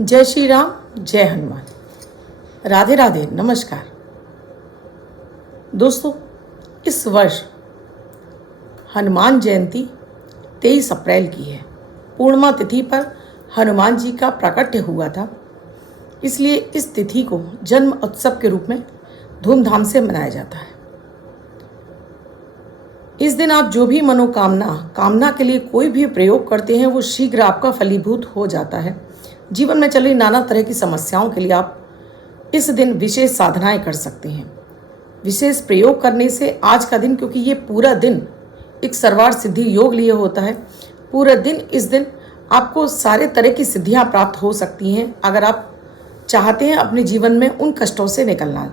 जय श्री राम, जय हनुमान। राधे राधे, नमस्कार दोस्तों। इस वर्ष हनुमान जयंती 23 अप्रैल की है। पूर्णिमा तिथि पर हनुमान जी का प्राकट्य हुआ था, इसलिए इस तिथि को जन्म उत्सव के रूप में धूमधाम से मनाया जाता है। इस दिन आप जो भी कामना के लिए कोई भी प्रयोग करते हैं वो शीघ्र आपका फलीभूत हो जाता है। जीवन में चल रही नाना तरह की समस्याओं के लिए आप इस दिन विशेष साधनाएं कर सकते हैं। विशेष प्रयोग करने से आज का दिन, क्योंकि ये पूरा दिन एक सर्वार्थ सिद्धि योग लिए होता है, पूरा दिन इस दिन आपको सारे तरह की सिद्धियां प्राप्त हो सकती हैं अगर आप चाहते हैं अपने जीवन में उन कष्टों से निकलना।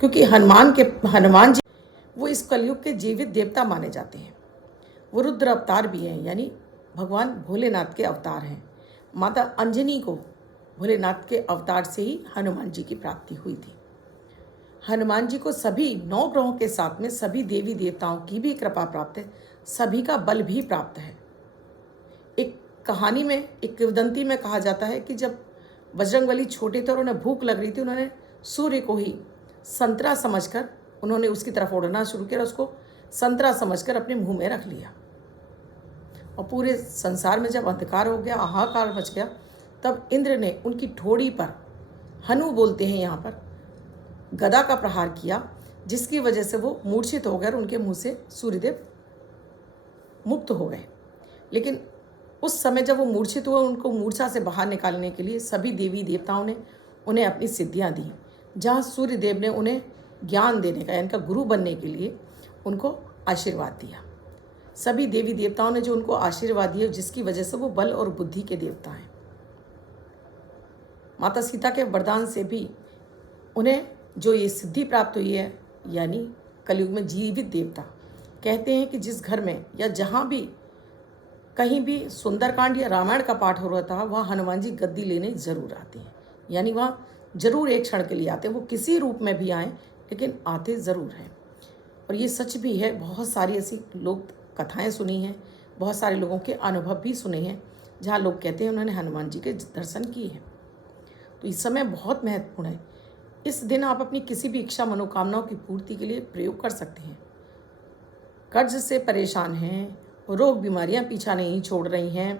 क्योंकि हनुमान जी वो इस कलयुग के जीवित देवता माने जाते हैं। वो रुद्र अवतार भी हैं, यानी भगवान भोलेनाथ के अवतार हैं। माता अंजनी को भोलेनाथ के अवतार से ही हनुमान जी की प्राप्ति हुई थी। हनुमान जी को सभी 9 ग्रहों के साथ में सभी देवी देवताओं की भी कृपा प्राप्त है, सभी का बल भी प्राप्त है। एक कहानी में, एक किंवदंती में कहा जाता है कि जब बजरंगबली छोटे थे और उन्हें भूख लग रही थी, उन्होंने सूर्य को ही संतरा समझकर उन्होंने उसकी तरफ उड़ना शुरू किया और उसको संतरा समझकर अपने मुंह में रख लिया। और पूरे संसार में जब अंधकार हो गया, हाहाकार मच गया, तब इंद्र ने उनकी ठोड़ी पर, हनु बोलते हैं यहाँ पर, गदा का प्रहार किया, जिसकी वजह से वो मूर्छित हो गए और उनके मुंह से सूर्यदेव मुक्त हो गए। लेकिन उस समय जब वो मूर्छित हुए, उनको मूर्छा से बाहर निकालने के लिए सभी देवी देवताओं ने उन्हें अपनी सिद्धियाँ दी। जहाँ सूर्यदेव ने उन्हें ज्ञान देने का, इनका गुरु बनने के लिए उनको आशीर्वाद दिया। सभी देवी देवताओं ने जो उनको आशीर्वाद दिया, जिसकी वजह से वो बल और बुद्धि के देवता हैं। माता सीता के वरदान से भी उन्हें जो ये सिद्धि प्राप्त हुई है, यानी कलयुग में जीवित देवता। कहते हैं कि जिस घर में या जहाँ भी कहीं भी सुंदरकांड या रामायण का पाठ हो रहा था, वहाँ हनुमान जी गद्दी लेने जरूर आते हैं, यानी वहाँ जरूर एक क्षण के लिए आते हैं। वो किसी रूप में भी आएँ, लेकिन आते ज़रूर हैं। और ये सच भी है। बहुत सारी ऐसी लोग कथाएं सुनी हैं, बहुत सारे लोगों के अनुभव भी सुने हैं, जहाँ लोग कहते हैं उन्होंने हनुमान जी के दर्शन किए हैं। तो इस समय बहुत महत्वपूर्ण है। इस दिन आप अपनी किसी भी इच्छा मनोकामनाओं की पूर्ति के लिए प्रयोग कर सकते हैं। कर्ज से परेशान हैं, रोग बीमारियां पीछा नहीं छोड़ रही हैं,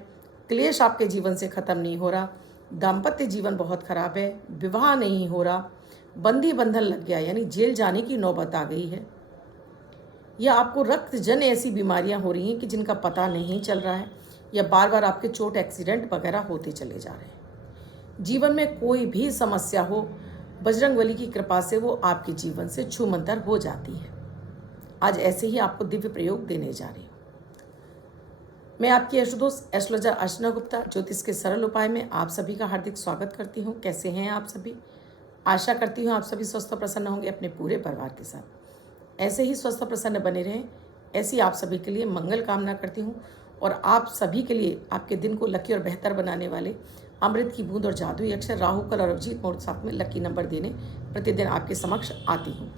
क्लेश आपके जीवन से ख़त्म नहीं हो रहा, दाम्पत्य जीवन बहुत खराब है, विवाह नहीं हो रहा, बंदी बंधन लग गया, यानी जेल जाने की नौबत आ गई है, या आपको रक्त जन ऐसी बीमारियां हो रही हैं कि जिनका पता नहीं चल रहा है, या बार बार आपके चोट एक्सीडेंट वगैरह होते चले जा रहे हैं। जीवन में कोई भी समस्या हो, बजरंगबली की कृपा से वो आपके जीवन से छूमंतर हो जाती है। आज ऐसे ही आपको दिव्य प्रयोग देने जा रही हूँ। मैं आपकी एस्ट्रोदोस्त एस्ट्रोलॉजर अर्चना गुप्ता ज्योतिष के सरल उपाय में आप सभी का हार्दिक स्वागत करती हूँ। कैसे हैं आप सभी? आशा करती हूँ आप सभी स्वस्थ प्रसन्न होंगे अपने पूरे परिवार के साथ। ऐसे ही स्वस्थ प्रसन्न बने रहें, ऐसी आप सभी के लिए मंगल कामना करती हूँ। और आप सभी के लिए आपके दिन को लकी और बेहतर बनाने वाले अमृत की बूंद और जादुई अक्षर राहु कल और अभिजीत मुहूर्त साथ में लकी नंबर देने प्रतिदिन आपके समक्ष आती हूँ।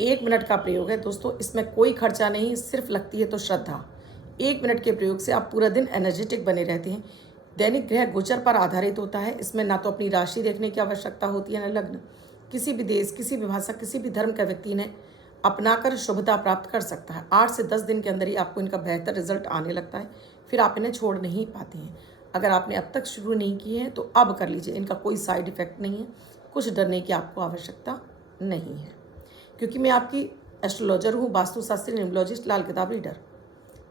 1 मिनट का प्रयोग है दोस्तों, इसमें कोई खर्चा नहीं, सिर्फ लगती है तो श्रद्धा। 1 मिनट के प्रयोग से आप पूरा दिन एनर्जेटिक बने रहते हैं। दैनिक ग्रह गोचर पर आधारित होता है। इसमें ना तो अपनी राशि देखने की आवश्यकता होती है, न लग्न। किसी भी देश, किसी भी भाषा, किसी भी धर्म का व्यक्ति इन्हें अपनाकर शुभता प्राप्त कर सकता है। 8 से 10 दिन के अंदर ही आपको इनका बेहतर रिजल्ट आने लगता है, फिर आप इन्हें छोड़ नहीं पाते हैं। अगर आपने अब तक शुरू नहीं किए हैं तो अब कर लीजिए। इनका कोई साइड इफेक्ट नहीं है, कुछ डरने की आपको आवश्यकता नहीं है। क्योंकि मैं आपकी एस्ट्रोलॉजर हूँ, वास्तुशास्त्री, न्यूमरोलॉजिस्ट, लाल किताब रीडर,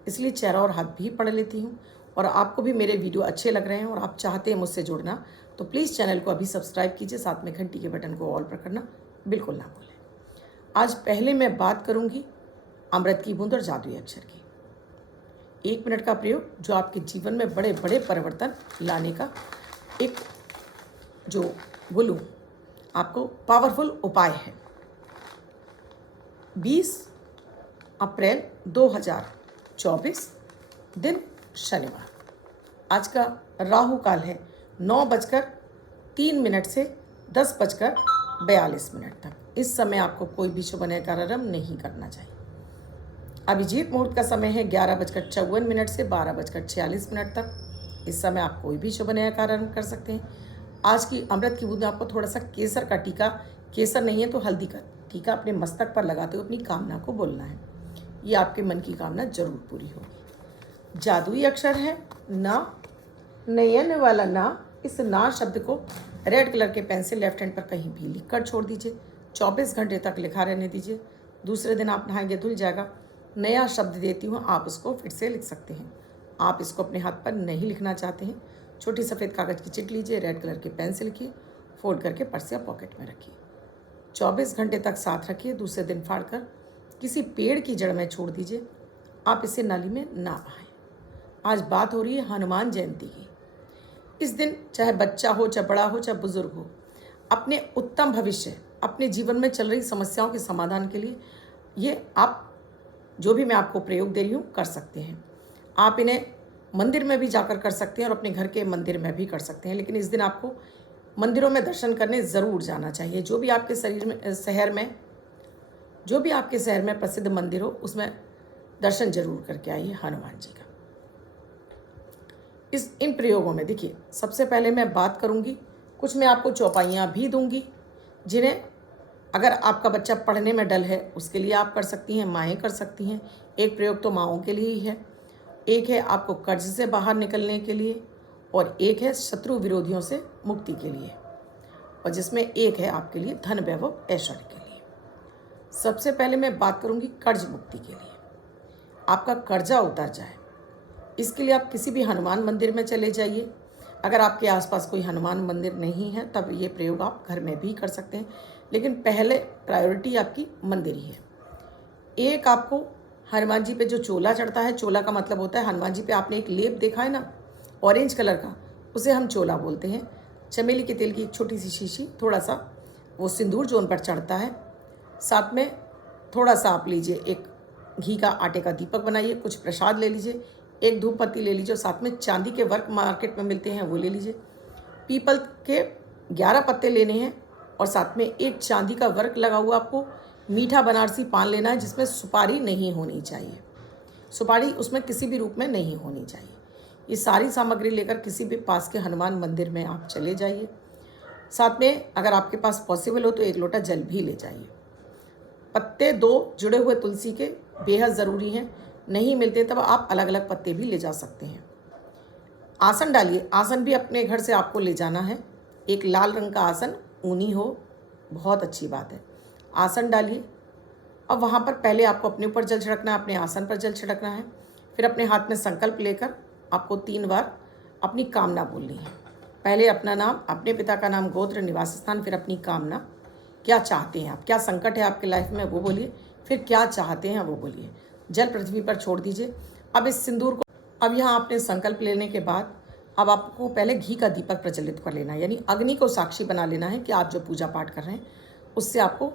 इसलिए चेहरा और हाथ भी पढ़ लेती हूँ। और आपको भी मेरे वीडियो अच्छे लग रहे हैं और आप चाहते हैं मुझसे जुड़ना, तो प्लीज़ चैनल को अभी सब्सक्राइब कीजिए, साथ में घंटी के बटन को ऑल पर करना बिल्कुल ना भूलें। आज पहले मैं बात करूंगी अमृत की बूंद और जादुई अक्षर की। 1 मिनट का प्रयोग जो आपके जीवन में बड़े बड़े परिवर्तन लाने का एक, जो बोलूँ आपको, पावरफुल उपाय है। 20 अप्रैल 2024 दिन शनिवार। आज का राहु काल है 9:03 से 10:42 तक। इस समय आपको कोई भी शुभ कार्यक्रम नहीं करना चाहिए। अभिजीत मुहूर्त का समय है 11:54 से 12:46 तक। इस समय आप कोई भी शुभ नया कार्य आरंभ कर सकते हैं। आज की अमृत की बूंद में आपको थोड़ा सा केसर का टीका, केसर नहीं है तो हल्दी का टीका अपने मस्तक पर लगाते हुए अपनी कामना को बोलना है। ये आपके मन की कामना जरूर पूरी होगी। जादुई अक्षर है ना, नयन वाला ना। इस ना शब्द को रेड कलर के पेन से लेफ्ट हैंड पर कहीं भी लिख कर छोड़ दीजिए। 24 घंटे तक लिखा रहने दीजिए। दूसरे दिन आप नहाएंगे धुल जाएगा। नया शब्द देती हूँ, आप उसको फिर से लिख सकते हैं। आप इसको अपने हाथ पर नहीं लिखना चाहते हैं, छोटी सफ़ेद कागज़ की चिट लीजिए, रेड कलर के पेन से लिखिए, फोल्ड करके पर्स या पॉकेट में रखिए। 24 घंटे तक साथ रखिए। दूसरे दिन फाड़ कर किसी पेड़ की जड़ में छोड़ दीजिए। आप इसे नाली में ना बहाएं। आज बात हो रही है हनुमान जयंती की। इस दिन चाहे बच्चा हो, चाहे बड़ा हो, चाहे बुजुर्ग हो, अपने उत्तम भविष्य, अपने जीवन में चल रही समस्याओं के समाधान के लिए ये आप जो भी मैं आपको प्रयोग दे रही हूँ कर सकते हैं। आप इन्हें मंदिर में भी जाकर कर सकते हैं और अपने घर के मंदिर में भी कर सकते हैं, लेकिन इस दिन आपको मंदिरों में दर्शन करने ज़रूर जाना चाहिए। जो भी आपके शहर में प्रसिद्ध मंदिर हो उसमें दर्शन जरूर करके आइए हनुमान जी का। इन प्रयोगों में देखिए, सबसे पहले मैं बात करूंगी, कुछ मैं आपको चौपाइयाँ भी दूंगी जिन्हें अगर आपका बच्चा पढ़ने में डल है उसके लिए आप कर सकती हैं, माएँ कर सकती हैं। एक प्रयोग तो माँओं के लिए ही है, एक है आपको कर्ज से बाहर निकलने के लिए, और एक है शत्रु विरोधियों से मुक्ति के लिए, और जिसमें एक है आपके लिए धन वैभव ऐश्वर्य के लिए। सबसे पहले मैं बात करूंगी कर्ज मुक्ति के लिए। आपका कर्जा उतर जाए, इसके लिए आप किसी भी हनुमान मंदिर में चले जाइए। अगर आपके आसपास कोई हनुमान मंदिर नहीं है तब ये प्रयोग आप घर में भी कर सकते हैं, लेकिन पहले प्रायोरिटी आपकी मंदिर ही है। एक आपको हनुमान जी पे जो चोला चढ़ता है, चोला का मतलब होता है हनुमान जी पे आपने एक लेप देखा है ना ऑरेंज कलर का, उसे हम चोला बोलते हैं। चमेली के तेल की एक छोटी सी शीशी, थोड़ा सा वो सिंदूर जो उन पर चढ़ता है, साथ में थोड़ा सा आप लीजिए, एक घी का आटे का दीपक बनाइए, कुछ प्रसाद ले लीजिए, एक धूप पत्ती ले लीजिए, और साथ में चांदी के वर्क मार्केट में मिलते हैं वो ले लीजिए। पीपल के 11 पत्ते लेने हैं, और साथ में एक चांदी का वर्क लगा हुआ आपको मीठा बनारसी पान लेना है, जिसमें सुपारी नहीं होनी चाहिए। सुपारी उसमें किसी भी रूप में नहीं होनी चाहिए। ये सारी सामग्री लेकर किसी भी पास के हनुमान मंदिर में आप चले जाइए। साथ में अगर आपके पास पॉसिबल हो तो एक लोटा जल भी ले जाइए। पत्ते 2 जुड़े हुए तुलसी के बेहद ज़रूरी हैं, नहीं मिलते तब आप अलग अलग पत्ते भी ले जा सकते हैं। आसन डालिए, आसन भी अपने घर से आपको ले जाना है। एक लाल रंग का आसन, ऊनी हो, बहुत अच्छी बात है। आसन डालिए। अब वहाँ पर पहले आपको अपने ऊपर जल छिड़कना है, अपने आसन पर जल छिड़कना है। फिर अपने हाथ में संकल्प लेकर आपको 3 बार अपनी कामना बोलनी है। पहले अपना नाम, अपने पिता का नाम, गोत्र, निवास स्थान, फिर अपनी कामना। क्या चाहते हैं आप, क्या संकट है आपके लाइफ में वो बोलिए, फिर क्या चाहते हैं वो बोलिए। जल पृथ्वी पर छोड़ दीजिए। अब इस सिंदूर को, अब यहाँ आपने संकल्प लेने के बाद अब आपको पहले घी का दीपक प्रज्वलित कर लेना है, यानी अग्नि को साक्षी बना लेना है कि आप जो पूजा पाठ कर रहे हैं उससे आपको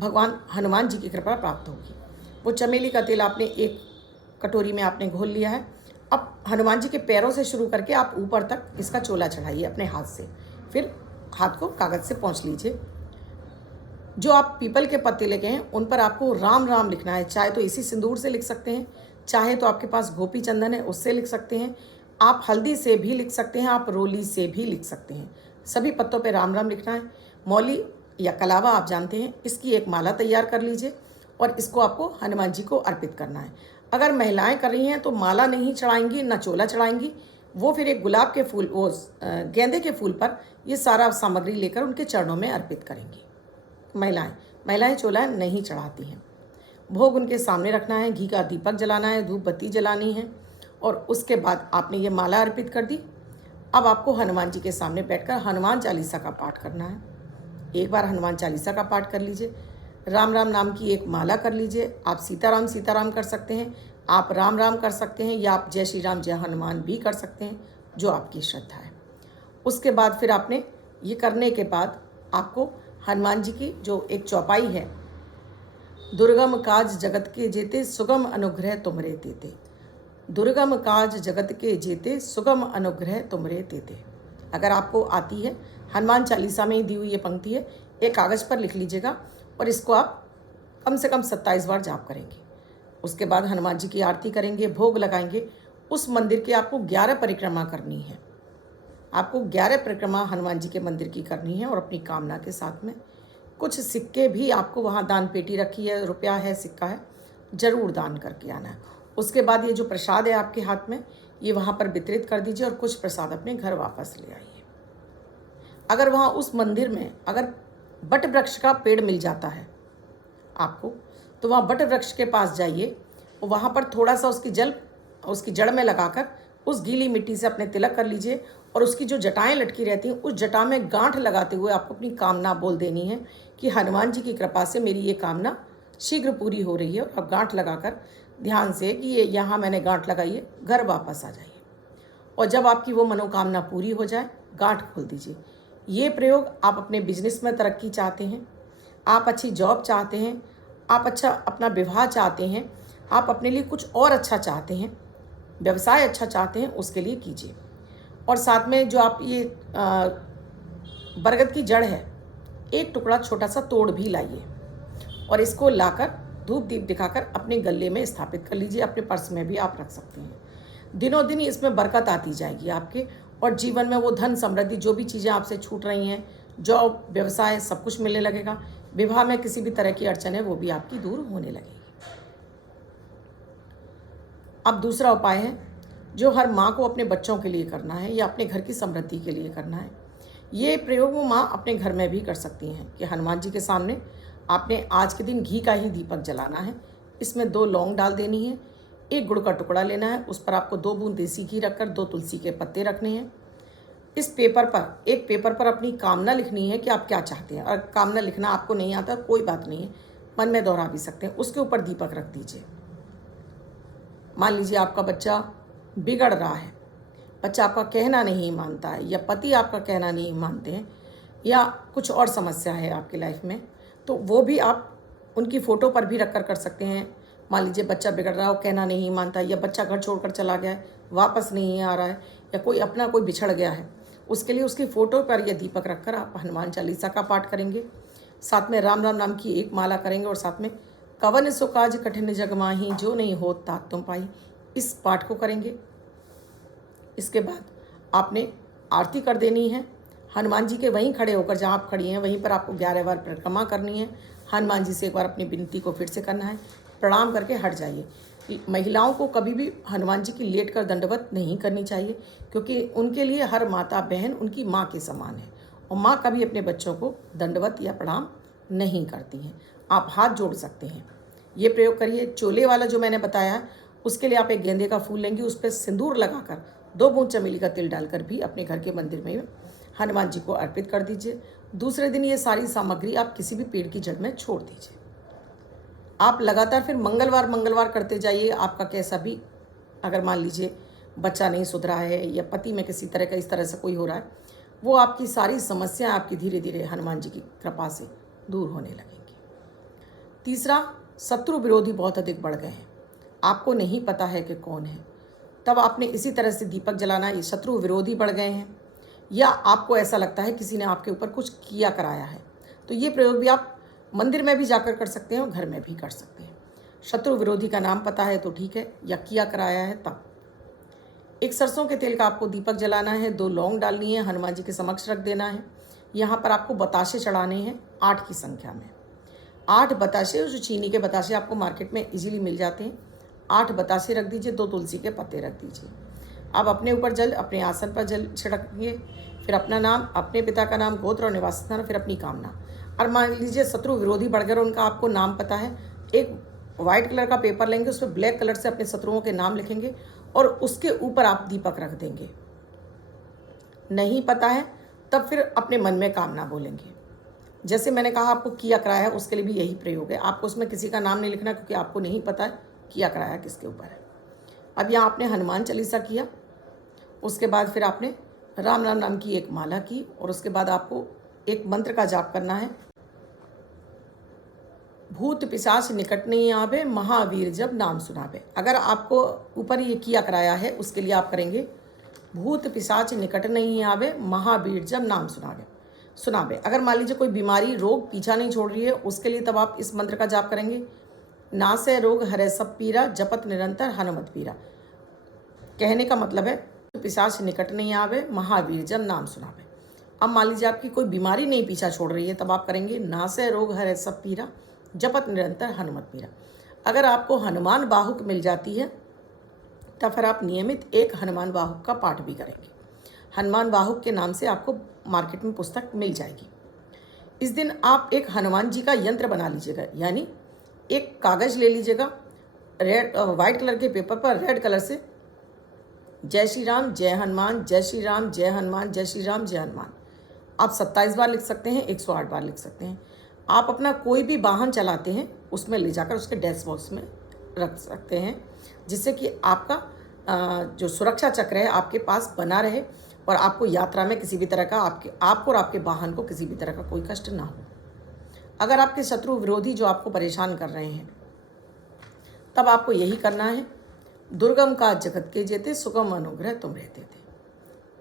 भगवान हनुमान जी की कृपा प्राप्त होगी। वो चमेली का तेल आपने एक कटोरी में आपने घोल लिया है। अब हनुमान जी के पैरों से शुरू करके आप ऊपर तक इसका चोला चढ़ाइए अपने हाथ से, फिर हाथ को कागज़ से पोंछ लीजिए। जो आप पीपल के पत्ते लेके हैं उन पर आपको राम राम लिखना है। चाहे तो इसी सिंदूर से लिख सकते हैं, चाहे तो आपके पास गोपी चंदन है उससे लिख सकते हैं, आप हल्दी से भी लिख सकते हैं, आप रोली से भी लिख सकते हैं। सभी पत्तों पे राम राम लिखना है। मौली या कलावा आप जानते हैं, इसकी एक माला तैयार कर लीजिए और इसको आपको हनुमान जी को अर्पित करना है। अगर महिलाएं कर रही हैं तो माला नहीं चढ़ाएंगी, ना चोला चढ़ाएंगी, वो फिर एक गुलाब के फूल, वो गेंदे के फूल पर ये सारा सामग्री लेकर उनके चरणों में अर्पित करेंगी। महिलाएं चोला नहीं चढ़ाती हैं। भोग उनके सामने रखना है, घी का दीपक जलाना है, धूप बत्ती जलानी है, और उसके बाद आपने ये माला अर्पित कर दी। अब आपको हनुमान जी के सामने बैठकर हनुमान चालीसा का पाठ करना है। एक बार हनुमान चालीसा का पाठ कर लीजिए। राम राम नाम की एक माला कर लीजिए। आप सीताराम सीताराम कर सकते हैं, आप राम राम कर सकते हैं, या आप जय श्री राम जय हनुमान भी कर सकते हैं, जो आपकी श्रद्धा है। उसके बाद फिर आपने ये करने के बाद आपको हनुमान जी की जो एक चौपाई है, दुर्गम काज जगत के जेते सुगम अनुग्रह तुमरे तेते, दुर्गम काज जगत के जेते सुगम अनुग्रह तुमरे तेते। अगर आपको आती है, हनुमान चालीसा में ही दी हुई ये पंक्ति है, एक कागज़ पर लिख लीजिएगा और इसको आप कम से कम 27 बार जाप करेंगे। उसके बाद हनुमान जी की आरती करेंगे, भोग लगाएंगे, उस मंदिर की आपको 11 परिक्रमा करनी है। आपको 11 परिक्रमा हनुमान जी के मंदिर की करनी है और अपनी कामना के साथ में कुछ सिक्के भी आपको वहाँ दान पेटी रखी है, रुपया है, सिक्का है, ज़रूर दान करके आना है। उसके बाद ये जो प्रसाद है आपके हाथ में, ये वहाँ पर वितरित कर दीजिए और कुछ प्रसाद अपने घर वापस ले आइए। अगर वहाँ उस मंदिर में अगर बट वृक्ष का पेड़ मिल जाता है आपको, तो वहाँ बट वृक्ष के पास जाइए और वहाँ पर थोड़ा सा उसकी जड़ में लगाकर उस गीली मिट्टी से अपने तिलक कर लीजिए और उसकी जो जटाएं लटकी रहती हैं उस जटा में गांठ लगाते हुए आपको अपनी कामना बोल देनी है कि हनुमान जी की कृपा से मेरी ये कामना शीघ्र पूरी हो रही है। और अब गांठ लगाकर ध्यान से कि ये यहाँ मैंने गांठ लगाई है, घर वापस आ जाइए और जब आपकी वो मनोकामना पूरी हो जाए गांठ खोल दीजिए। ये प्रयोग आप अपने बिजनेस में तरक्की चाहते हैं, आप अच्छी जॉब चाहते हैं, आप अच्छा अपना विवाह चाहते हैं, आप अपने लिए कुछ और अच्छा चाहते हैं, व्यवसाय अच्छा चाहते हैं, उसके लिए कीजिए। और साथ में जो आप ये बरगद की जड़ है, एक टुकड़ा छोटा सा तोड़ भी लाइए और इसको लाकर धूप दीप दिखाकर अपने गले में स्थापित कर लीजिए। अपने पर्स में भी आप रख सकते हैं। दिनों दिन इसमें बरकत आती जाएगी आपके, और जीवन में वो धन समृद्धि जो भी चीज़ें आपसे छूट रही हैं, जॉब व्यवसाय सब कुछ मिलने लगेगा। विवाह में किसी भी तरह की अड़चन है वो भी आपकी दूर होने लगेगी। अब दूसरा उपाय है जो हर माँ को अपने बच्चों के लिए करना है या अपने घर की समृद्धि के लिए करना है। ये प्रयोग वो माँ अपने घर में भी कर सकती हैं कि हनुमान जी के सामने आपने आज के दिन घी का ही दीपक जलाना है। इसमें 2 लौंग डाल देनी है, 1 गुड़ का टुकड़ा लेना है, उस पर आपको 2 बूंद देसी घी रखकर 2 तुलसी के पत्ते रखने हैं। इस एक पेपर पर अपनी कामना लिखनी है कि आप क्या चाहते हैं। और कामना लिखना आपको नहीं आता कोई बात नहीं है, मन में दोहरा भी सकते हैं। उसके ऊपर दीपक रख दीजिए। मान लीजिए आपका बच्चा बिगड़ रहा है, बच्चा आपका कहना नहीं मानता है या पति आपका कहना नहीं मानते हैं या कुछ और समस्या है आपकी लाइफ में, तो वो भी आप उनकी फ़ोटो पर भी रख कर सकते हैं। मान लीजिए बच्चा बिगड़ रहा हो, कहना नहीं मानता, या बच्चा घर छोड़कर चला गया है, वापस नहीं आ रहा है, या कोई बिछड़ गया है, उसके लिए उसकी फ़ोटो पर यह दीपक रखकर आप हनुमान चालीसा का पाठ करेंगे। साथ में राम राम नाम की एक माला करेंगे और साथ में कवन सो काज कठिन जग माही जो नहीं हो तात तुम पाई, इस पाठ को करेंगे। इसके बाद आपने आरती कर देनी है। हनुमान जी के वहीं खड़े होकर जहाँ आप खड़ी हैं वहीं पर आपको 11 बार परिक्रमा करनी है। हनुमान जी से एक बार अपनी विनती को फिर से करना है, प्रणाम करके हट जाइए। महिलाओं को कभी भी हनुमान जी की लेट कर दंडवत नहीं करनी चाहिए, क्योंकि उनके लिए हर माता बहन उनकी माँ के समान है और माँ कभी अपने बच्चों को दंडवत या प्रणाम नहीं करती हैं। आप हाथ जोड़ सकते हैं। ये प्रयोग करिए। चोले वाला जो मैंने बताया है उसके लिए आप एक गेंदे का फूल लेंगे, उस पर सिंदूर लगाकर 2 बूंद चमेली का तिल डालकर भी अपने घर के मंदिर में हनुमान जी को अर्पित कर दीजिए। दूसरे दिन ये सारी सामग्री आप किसी भी पेड़ की जड़ में छोड़ दीजिए। आप लगातार फिर मंगलवार करते जाइए। आपका कैसा भी, अगर मान लीजिए बच्चा नहीं सुधरा है या पति में किसी तरह का इस तरह से कोई हो रहा है, वो आपकी सारी समस्या आपकी धीरे धीरे हनुमान जी की कृपा से दूर होने लगेंगी। तीसरा, शत्रु विरोधी बहुत अधिक बढ़ गए हैं, आपको नहीं पता है कि कौन है, तब आपने इसी तरह से दीपक जलाना। ये शत्रु विरोधी बढ़ गए हैं या आपको ऐसा लगता है किसी ने आपके ऊपर कुछ किया कराया है, तो ये प्रयोग भी आप मंदिर में भी जाकर कर सकते हैं और घर में भी कर सकते हैं। शत्रु विरोधी का नाम पता है तो ठीक है, या किया कराया है तब। एक सरसों के तेल का आपको दीपक जलाना है, 2 लौंग डालनी है, हनुमान जी के समक्ष रख देना है। यहाँ पर आपको बताशे चढ़ाने हैं 8 की संख्या में। 8 बताशे, जो चीनी के बताशे आपको मार्केट में इजीली मिल जाते हैं, 8 बताशे रख दीजिए, 2 तुलसी के पत्ते रख दीजिए। अब अपने ऊपर जल, अपने आसन पर जल छिड़किए, फिर अपना नाम, अपने पिता का नाम, गोत्र और निवास स्थान, फिर अपनी कामना। और मान लीजिए शत्रु विरोधी बढ़ गए, उनका आपको नाम पता है, एक वाइट कलर का पेपर लेंगे, उस पर ब्लैक कलर से अपने शत्रुओं के नाम लिखेंगे और उसके ऊपर आप दीपक रख देंगे। नहीं पता है तब फिर अपने मन में कामना बोलेंगे। जैसे मैंने कहा आपको किया कराया है, उसके लिए भी यही प्रयोग है। आपको उसमें किसी का नाम नहीं लिखना, क्योंकि आपको नहीं पता है किया कराया किसके ऊपर है। अब यहाँ आपने हनुमान चालीसा किया, उसके बाद फिर आपने राम राम नाम की एक माला की और उसके बाद आपको एक मंत्र का जाप करना है। भूत पिशाच निकट नहीं आवे, महावीर जब नाम सुनावे। अगर आपको ऊपर ये किया कराया है उसके लिए आप करेंगे, भूत पिशाच निकट नहीं आवे, महावीर जब नाम सुनावे। अगर मान लीजिए कोई बीमारी रोग पीछा नहीं छोड़ रही है, उसके लिए तब आप इस मंत्र का जाप करेंगे। नासै रोग हरै सब पीरा, जपत निरंतर हनुमत पीरा। कहने का मतलब है पिशाच निकट नहीं आवे, महावीर जन नाम सुनावे। अब मान लीजिए आपकी कोई बीमारी नहीं पीछा छोड़ रही है, तब आप करेंगे नासे रोग हरे सब पीरा, जपत निरंतर हनुमत मीरा। अगर आपको हनुमान बाहुक मिल जाती है तब फिर आप नियमित एक हनुमान बाहुक का पाठ भी करेंगे। हनुमान बाहुक के नाम से आपको मार्केट में पुस्तक मिल जाएगी। इस दिन आप एक हनुमान जी का यंत्र बना लीजिएगा, यानी एक कागज़ ले लीजिएगा, वाइट कलर के पेपर पर रेड कलर से जय श्री राम जय हनुमान, जय श्री राम जय हनुमान, जय श्री राम जय हनुमान आप 27 बार लिख सकते हैं, 108 बार लिख सकते हैं। आप अपना कोई भी वाहन चलाते हैं उसमें ले जाकर उसके डैशबोर्ड में रख सकते हैं, जिससे कि आपका जो सुरक्षा चक्र है आपके पास बना रहे और आपको यात्रा में किसी भी तरह का आपको और आपके वाहन को किसी भी तरह का कोई कष्ट ना हो। अगर आपके शत्रु विरोधी जो आपको परेशान कर रहे हैं, तब आपको यही करना है। दुर्गम का जगत के जेते, सुगम अनुग्रह तुम रहते थे।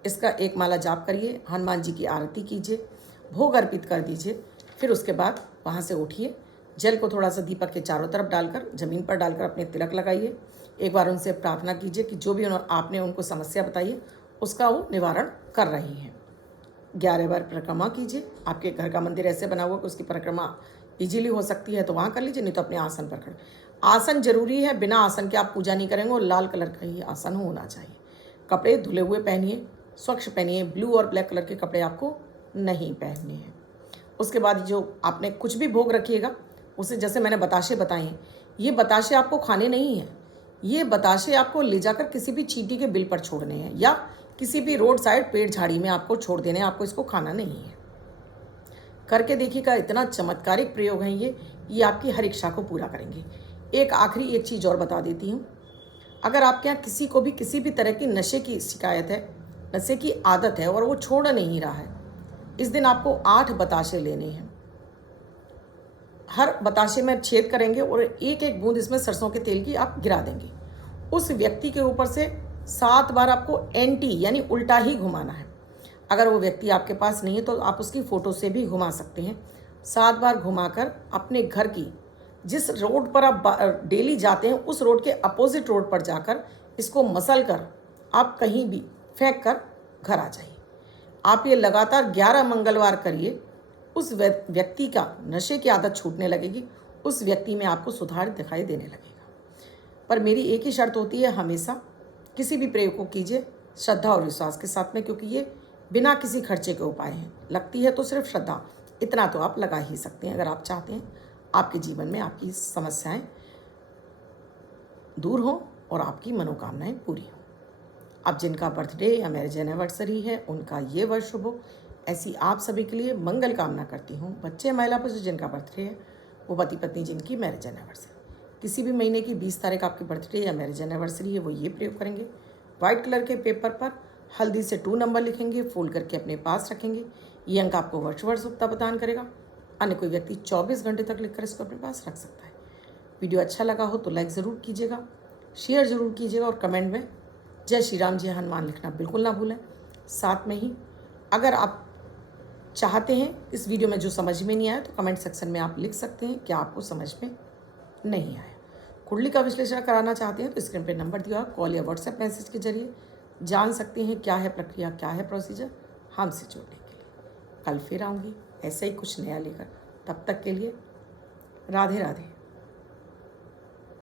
इसका एक माला जाप करिए, हनुमान जी की आरती कीजिए, भोग अर्पित कर दीजिए। फिर उसके बाद वहाँ से उठिए, जल को थोड़ा सा दीपक के चारों तरफ डालकर, ज़मीन पर डालकर अपने तिलक लगाइए। एक बार उनसे प्रार्थना कीजिए कि जो भी आपने उनको समस्या बताई है उसका वो निवारण कर रही हैं। 11 बार परिक्रमा कीजिए। आपके घर का मंदिर ऐसे बना हुआ कि उसकी परिक्रमा इजीली हो सकती है तो वहाँ कर लीजिए, नहीं तो अपने आसन पर खड़े। आसन जरूरी है, बिना आसन के आप पूजा नहीं करेंगे और लाल कलर का ही आसन होना चाहिए। कपड़े धुले हुए पहनिए, स्वच्छ पहनिए, ब्लू और ब्लैक कलर के कपड़े आपको नहीं पहनने हैं। उसके बाद जो आपने कुछ भी भोग रखिएगा उसे, जैसे मैंने बताशे बताए हैं, ये बताशे आपको खाने नहीं हैं, ये बताशे आपको ले जाकर किसी भी चींटी के बिल पर छोड़ने हैं या किसी भी रोड साइड पेड़ झाड़ी में आपको छोड़ देने हैं। आपको इसको खाना नहीं है। करके देखिएगा, इतना चमत्कारिक प्रयोग है ये आपकी हर इच्छा को पूरा करेंगे। एक आखिरी एक चीज़ और बता देती हूँ। अगर आपके यहाँ किसी को भी किसी भी तरह की नशे की शिकायत है, नशे की आदत है और वो छोड़ नहीं रहा है, इस दिन आपको 8 बताशे लेने हैं। हर बताशे में छेद करेंगे और एक एक बूंद इसमें सरसों के तेल की आप गिरा देंगे। उस व्यक्ति के ऊपर से 7 बार आपको एंटी यानी उल्टा ही घुमाना है। अगर वो व्यक्ति आपके पास नहीं है तो आप उसकी फ़ोटो से भी घुमा सकते हैं। 7 बार घुमाकर अपने घर की, जिस रोड पर आप डेली जाते हैं उस रोड के अपोजिट रोड पर जाकर इसको मसल कर आप कहीं भी फेंक कर घर आ जाइए। आप ये लगातार 11 मंगलवार करिए। उस व्यक्ति का नशे की आदत छूटने लगेगी, उस व्यक्ति में आपको सुधार दिखाई देने लगेगा। पर मेरी एक ही शर्त होती है, हमेशा किसी भी प्रयोग को कीजिए श्रद्धा और विश्वास के साथ में, क्योंकि ये बिना किसी खर्चे के उपाय हैं। लगती है तो सिर्फ श्रद्धा, इतना तो आप लगा ही सकते हैं अगर आप चाहते हैं आपके जीवन में आपकी समस्याएं दूर हों और आपकी मनोकामनाएं पूरी हों। अब जिनका बर्थडे या मैरिज एनिवर्सरी है उनका ये वर्ष शुभ हो, ऐसी आप सभी के लिए मंगल कामना करती हूँ। बच्चे महिला पुरुष जिनका बर्थडे है, वो पति पत्नी जिनकी मैरिज एनिवर्सरी, किसी भी महीने की 20 तारीख आपकी बर्थडे या मैरिज एनिवर्सरी है, वो ये प्रयोग करेंगे। वाइट कलर के पेपर पर हल्दी से 2 नंबर लिखेंगे, फोल्ड करके अपने पास रखेंगे। ये अंक आपको वर्ष शुभता प्रदान करेगा। अन्य कोई व्यक्ति 24 घंटे तक लिखकर इसको अपने पास रख सकता है। वीडियो अच्छा लगा हो तो लाइक ज़रूर कीजिएगा, शेयर ज़रूर कीजिएगा और कमेंट में जय श्री राम जय हनुमान लिखना बिल्कुल ना भूलें। साथ में ही अगर आप चाहते हैं इस वीडियो में जो समझ में नहीं आया तो कमेंट सेक्शन में आप लिख सकते हैं क्या आपको समझ में नहीं आया। कुंडली का विश्लेषण कराना चाहते हैं तो स्क्रीन पर नंबर दिया, कॉल या व्हाट्सएप मैसेज के जरिए जान सकते हैं क्या है प्रक्रिया, क्या है प्रोसीजर हमसे जुड़ने के लिए। कल फिर आऊँगी ऐसे ही कुछ नया लेकर, तब तक के लिए राधे राधे।